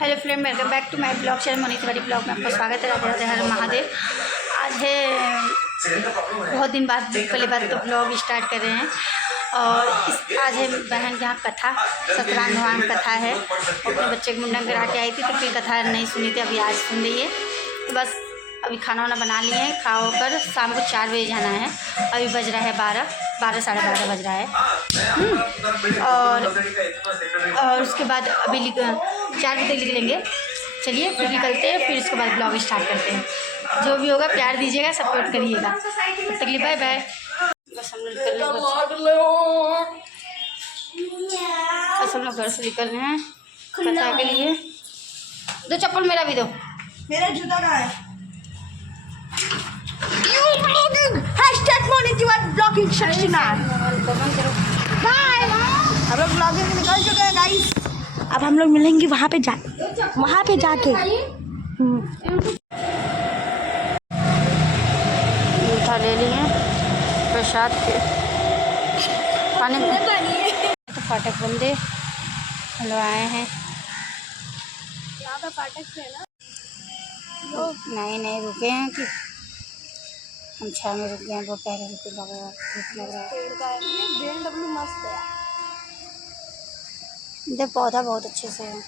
Hello friend, welcome back to my blog channel Manish Tiwari blog में आपका स्वागत है। राधे राधे, हर महादेव। आज है बहुत दिन बाद पहली बार तो ब्लॉग स्टार्ट कर रहे हैं और आज है बहन के यहाँ कथा, सत्यनारायण भगवान कथा है। अपने बच्चे के मुंडन करा के आई थी तो फिर कथा नहीं सुनी थी, अभी आज सुन रही है। तो बस अभी खाना वाना बना लिए हैं, खा कर शाम को 4 बजे जाना है। अभी बज रहा है 12 साढ़े 12 बज रहा है। और उसके बाद अभी 4 बजे तक निकलेंगे। चलिए फिर निकलते हैं, फिर उसके बाद ब्लॉग स्टार्ट करते हैं। जो भी होगा प्यार दीजिएगा, सपोर्ट करिएगा। तकलीफ बाय बाय। बस हम लोग निकल रहे हैं, बस हम लोग घर से निकल रहे हैं कथा के लिए। दो चप्पल मेरा भी दो। मेरा जूता कहाँ है? Blogging bye. हम लोग ब्लॉगिंग से निकल चुके हैं गाइस। अब हम लोग मिलेंगे वहाँ पे जाके। मीठा ले लिए प्रसाद के पानी तो फाटक बंदे हलवाए हैं। यहाँ पे फाटक है ना? नहीं रुके हैं कि हम 6 में रुक गए हैं। वो पहले रुके लग रहा है। BMW मस्त है। इधर पौधा बहुत अच्छे से है।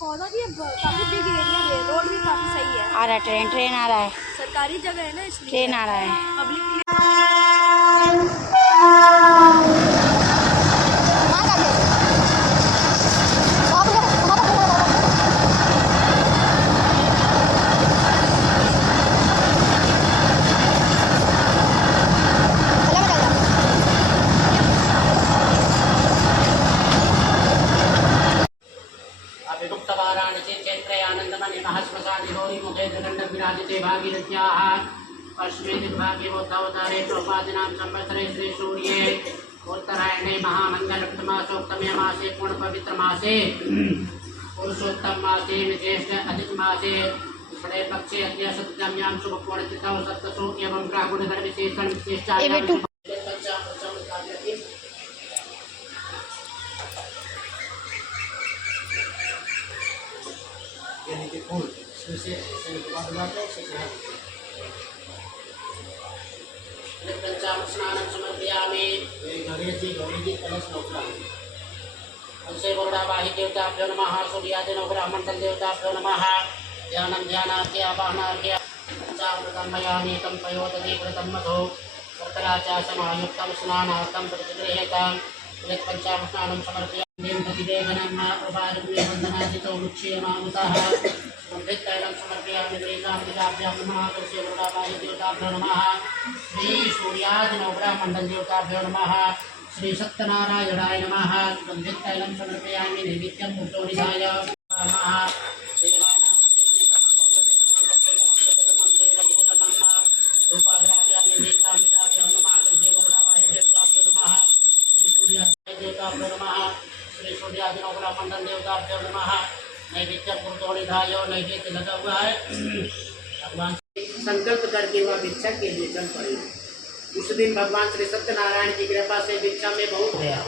पौधा भी काफी बिग एरिया है, रोड भी काफी सही है। आ रहा है ट्रेन आ रहा है। सरकारी जगह है ना, इसलिए ट्रेन आ रहा है। पब्लिक उत्तरायणे महामंगलमासोक्तमे मासे पूर्ण पवित्र मासे पुरुषोत्तम मासे ज्येष्ठ अधिक मासे षडे पक्षे अद्य सत्यम्यां शुभ पूर्णतिथौ सप्तसु एवं प्रागुणधर विशेषण विशिष्टायां स्नानं समर्पयामि। गौरी कलश नौकरा से वरुणावाहि देवताभ्यो नमः। सूर्यादिनो ब्राह्मणदल देवताभ्यो नमः। ध्यानं ध्यानार्घ्य आवाहनार्घ्य चामृतमयानि तं पयोदधि कृतं मधु शर्कराचा समायुक्तं स्नानार्थं प्रतिगृह्यतां। पंचामृतानं समर्पयामि। प्रतिदेवनं प्रभारवन्दनादितो मुच्यमामुतः तैलं समर्पयामि। त्रिकाम्बिकाभ्यां नमः। तुलसी वरुणावाहि देवताभ्यो नमः। श्री सूर्यादिनो ब्राह्मणदल देवताभ्यो नमः। श्री सत्यनारायणाय नमः। सुगन्धित तैलं समर्पयामि। नैवेद्यं पुष्टोनिधाय नमः। श्री सूर्यादिनो ब्राह्मणदल देवताभ्यो नमः। नैवेद्यं पुष्टोनिधाय नैवेद्य लगा हुआ है। भगवान संकल्प करके वह भिक्षा के लिए चल पड़े। उस दिन भगवान श्री सत्यनारायण की कृपा से भिक्षा में बहुत गया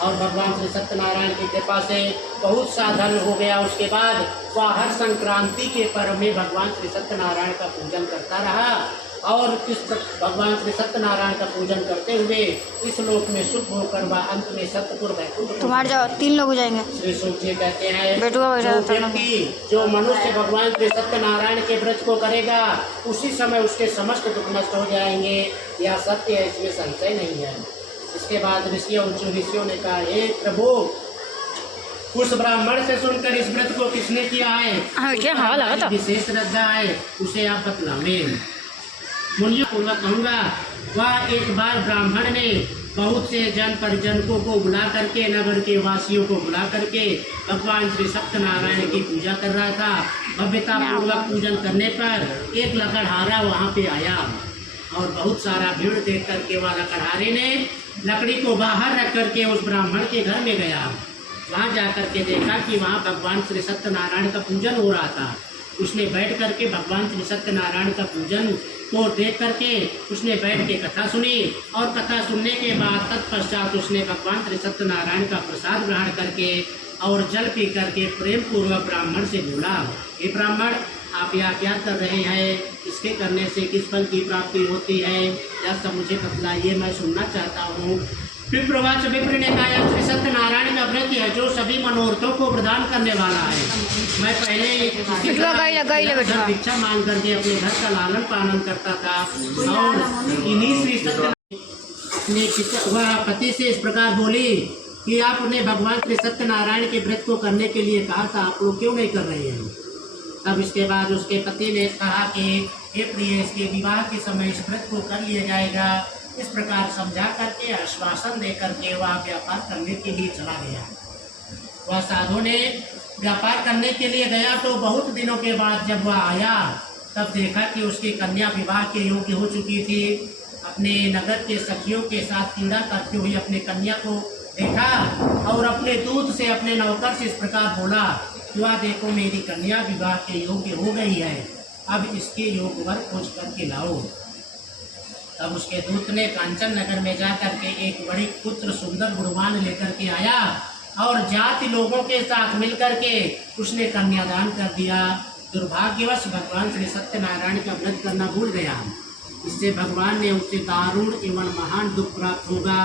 और भगवान श्री सत्यनारायण की कृपा से बहुत साधन हो गया। उसके बाद वह हर संक्रांति के पर्व में भगवान श्री सत्यनारायण का पूजन करता रहा और इस भगवान श्री सत्यनारायण का पूजन करते हुए इस लोक में सुख होकर वह अंत में सत्यपुर वैकुंठ। तुम्हारे जाओ 3 लोग हो जाएंगे। श्री सूची कहते हैं जो मनुष्य भगवान श्री सत्यनारायण के व्रत को करेगा उसी समय उसके समस्त दुख नष्ट हो जाएंगे। यह सत्य है, इसमें संशय नहीं है। इसके बाद ऋषियों ने कहा, हे प्रभु, उस ब्राह्मण से सुनकर इस व्रत को किसने किया है, विशेष श्रद्धा है, उसे आप बतलावें। मुनियों पूर्वक कहूँगा। वह एक बार ब्राह्मण ने बहुत से जन परिजनों को बुला करके, नगर के वासियों को बुला करके भगवान श्री सत्यनारायण की पूजा कर रहा था। भव्यता पूर्वक पूजन करने पर एक लकड़हारा वहाँ पे आया और बहुत सारा भीड़ देख करके वह लकड़हारे ने लकड़ी को बाहर रख करके उस ब्राह्मण के घर में गया। वहाँ जा करके देखा कि वहाँ भगवान श्री सत्यनारायण का पूजन हो रहा था। उसने बैठ करके भगवान श्री सत्यनारायण का पूजन को देख करके उसने बैठ के कथा सुनी और कथा सुनने के बाद तत्पश्चात उसने भगवान श्री सत्यनारायण का प्रसाद ग्रहण करके और जल पी करके प्रेम पूर्वक ब्राह्मण से बोला, हे ब्राह्मण, आप यहाँ क्या कर रहे हैं? इसके करने से किस फल की प्राप्ति होती है? यह सब मुझे बतलाइए, मैं सुनना चाहता हूँ। विप्रवाच विप्र ने कहा, श्री सत्यनारायण का व्रत है जो सभी मनोरथों को प्रदान करने वाला है। मैं पहले भिक्षा मांग करके अपने घर का लालन पालन करता था और इन्हीं श्री सत्यनारायण अपने वह पति से इस प्रकार बोली कि आपने भगवान श्री सत्यनारायण के व्रत को करने के लिए कहा था, आप लोग क्यों नहीं कर रहे हैं? तब इसके बाद उसके पति ने कहा कि हे प्रिय, इसके विवाह के समय इस व्रत को कर लिया जाएगा। इस प्रकार समझा करके आश्वासन दे करके वह व्यापार करने के लिए चला गया। वह साधु ने व्यापार करने के लिए गया तो बहुत दिनों के बाद जब वह आया तब देखा कि उसकी कन्या विवाह के योग्य हो चुकी थी। अपने नगर के सखियों के साथ क्रीड़ा करते हुए अपने कन्या को देखा और अपने दूत से, अपने नौकर से इस प्रकार बोला, वह देखो मेरी कन्या विवाह के योग्य हो गई है, अब इसके योग वर खोज करके लाओ। तब उसके दूत ने कांचन नगर में जाकर के एक बड़ी पुत्र सुंदर गुणवान लेकर के आया और जाति लोगों के साथ मिलकर के उसने कन्यादान कर दिया। दुर्भाग्यवश भगवान श्री सत्यनारायण का व्रत करना भूल गया। इससे भगवान ने उसे दारुण एवं महान दुख प्राप्त होगा।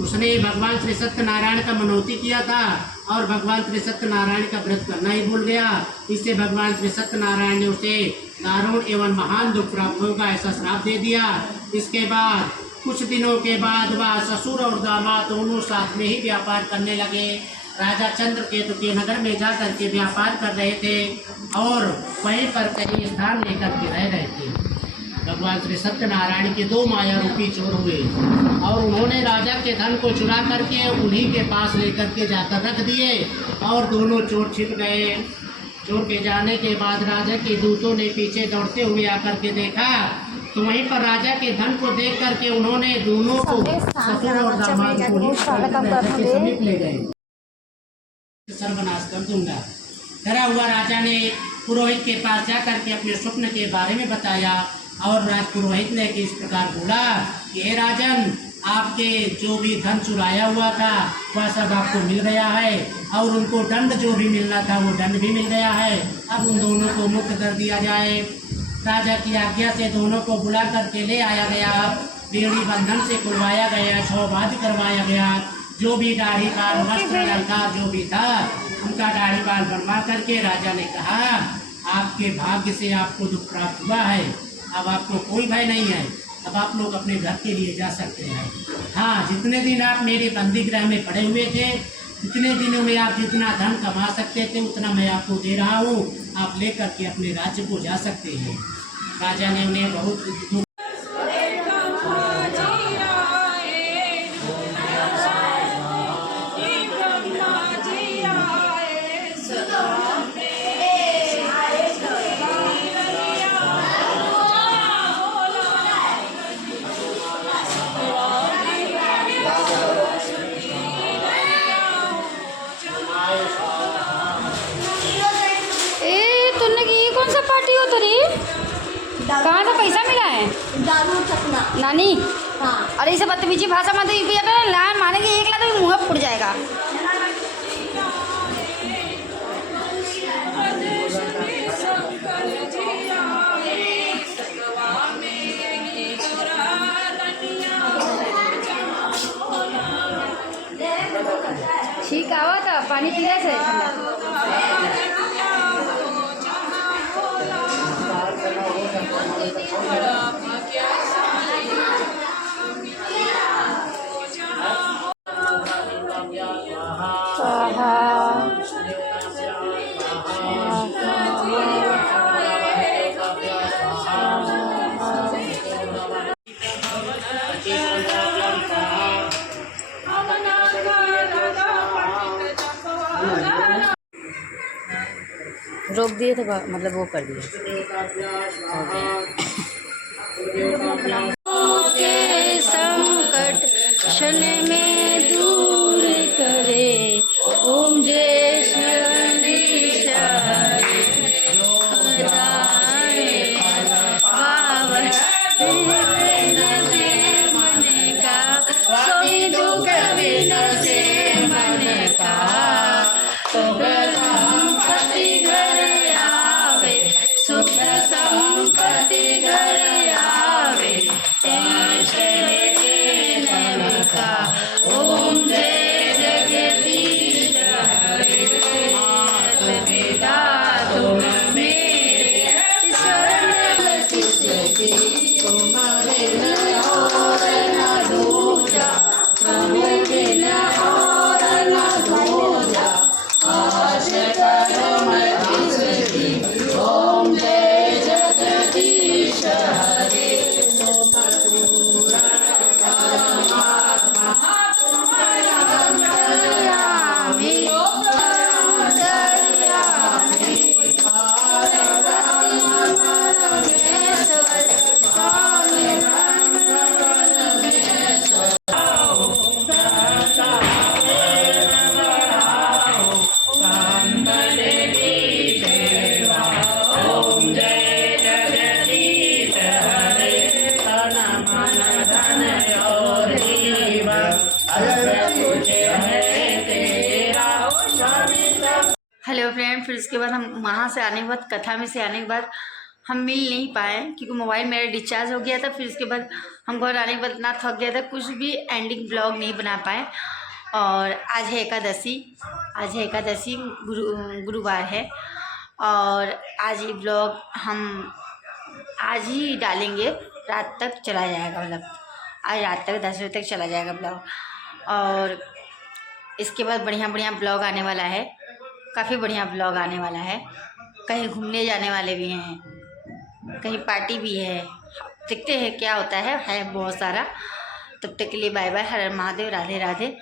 उसने भगवान श्री सत्यनारायण का मनौती किया था और भगवान श्री सत्यनारायण का व्रत करना ही भूल गया। इससे भगवान श्री सत्यनारायण ने उसे दारुण एवं महान दुख प्राप्त होगा ऐसा श्राप दे दिया। इसके बाद कुछ दिनों के बाद वह ससुर और दामाद दोनों साथ में ही व्यापार करने लगे। राजा चंद्रकेतु के नगर में जाकर के व्यापार कर रहे थे और वहीं पर कहीं स्थान लेकर के रह रहे थे। भगवान श्री सत्यनारायण के दो माया रूपी चोर हुए और उन्होंने राजा के धन को चुरा करके उन्हीं के पास लेकर के जाकर रख दिए और दोनों चोर छिप गए। चोर के जाने के बाद राजा के दूतों ने पीछे दौड़ते हुए आकर के देखा तो वहीं पर राजा के धन को देख करके उन्होंने दोनों को ससुर और दामाद को समीप ले गए। सर्वनाश कर दूंगा। डरा हुआ राजा ने पुरोहित के पास जाकर के अपने स्वप्न के बारे में बताया और राज पुरोहित ने इस प्रकार बोला कि हे राजन, आपके जो भी धन चुराया हुआ था वह सब आपको मिल गया है और उनको दंड जो भी मिलना था वो दंड भी मिल गया है। अब उन दोनों को मुक्त कर दिया जाए। राजा की आज्ञा से दोनों को बुला करके ले आया गया। बेड़ी बंधन से खुलवाया गया, छौबाद करवाया गया। जो भी दाढ़ी बाल वस्त्र अलंकार जो भी था उनका दाढ़ी बाल बनवा करके राजा ने कहा, आपके भाग्य से आपको दुख प्राप्त हुआ है, अब आपको कोई भय नहीं है, अब आप लोग अपने घर के लिए जा सकते हैं। हाँ, जितने दिन आप मेरे बंदी गृह में पड़े हुए थे इतने दिनों में आप जितना धन कमा सकते थे उतना मैं आपको दे रहा हूँ, आप लेकर के अपने राज्य को जा सकते हैं। राजा ने उन्हें बहुत कहाँ से पैसा मिला है? दारू चखना नानी। हाँ। अरे इसे बदतमीजी भाषा मत लान मानेंगे, एक लाख तो मुँह फूट जाएगा। ठीक आवा था पानी पीने से रोक दिए थे, मतलब वो कर दिए। संकट क्षण में दूर करे, ओम जय श्री मन का, सोई दुख बिन से मन का, हेलो फ्रेंड। फिर उसके बाद हम वहाँ से आने के बाद, कथा में से आने के बाद हम मिल नहीं पाए क्योंकि मोबाइल मेरा डिस्चार्ज हो गया था। फिर उसके बाद हम घर आने के बाद इतना थक गया था, कुछ भी एंडिंग ब्लॉग नहीं बना पाए। और आज है एकादशी, आज है एकादशी, गुरुवार है। और आज ये ब्लॉग हम आज ही डालेंगे, रात तक चला जाएगा, मतलब आज रात तक 10 बजे तक चला जाएगा ब्लॉग। और इसके बाद बढ़िया बढ़िया ब्लॉग आने वाला है, काफ़ी बढ़िया ब्लॉग आने वाला है। कहीं घूमने जाने वाले भी हैं, कहीं पार्टी भी है, देखते हैं क्या होता है बहुत सारा। तब तक के लिए बाय बाय, हर हर महादेव, राधे राधे।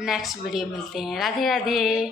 नेक्स्ट वीडियो मिलते हैं, राधे राधे।